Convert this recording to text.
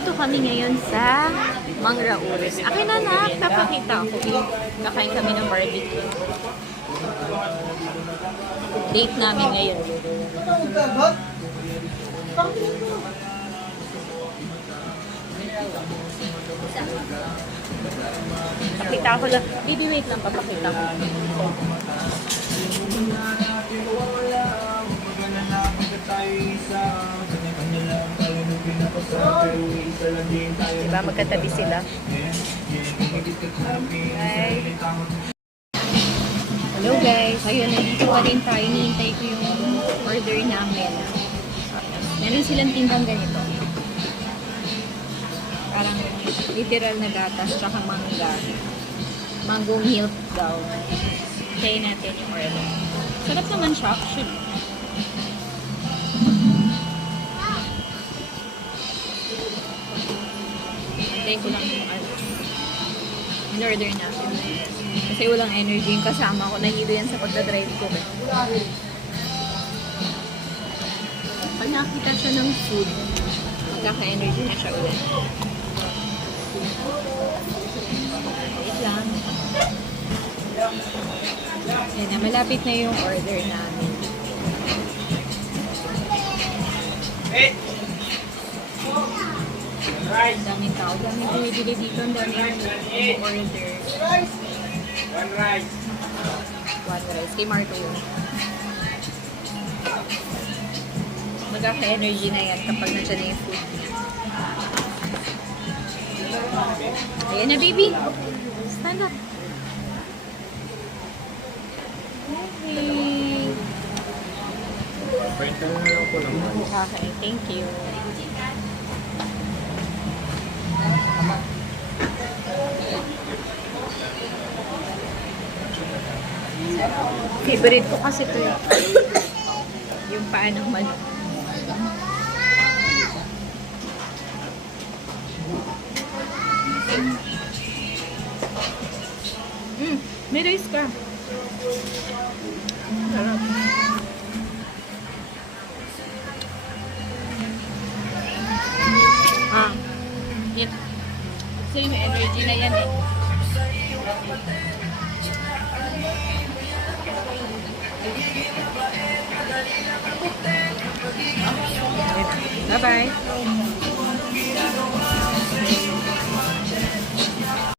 Nandito kami ngayon sa Mang Raul. Akin na napakita ko. Kakain kami ng barbecue. Date namin ngayon. Pakita ko lang. Baby, wait lang. Papakita ko. Diba magkatabi sila? Hi! Hello guys! Ayun, nandito pa rin tayo. Hinihintay ko yung order namin. Meron silang timbang ganito. Parang literal na gatas tsaka mangga. Mango milk daw. Hintayin natin yung order. Sarap naman siya actually. Hintayin ko lang yung in-order natin. Kasi walang energy yung kasama ko. Nahilo yan sa pagdadrive ko. Pag nakita siya ng food, magkaka-energy na siya ulit. Wait lang. Ayan na, malapit na yung order namin. Ang daming tao. Ang daming bumibili dito. Ang daming order. One rice. One rice. Kay Marco yun. Magkaka-energy na yan kapag nandiyan na yung food. Ayan na, baby. Stand up. Okay. Pwede na lang po naman. Okay, thank you. Favorite ko kasi ito yung paanong manok. May rice ka. Sarap. Yan. So yung energy na yan eh. Bye-bye.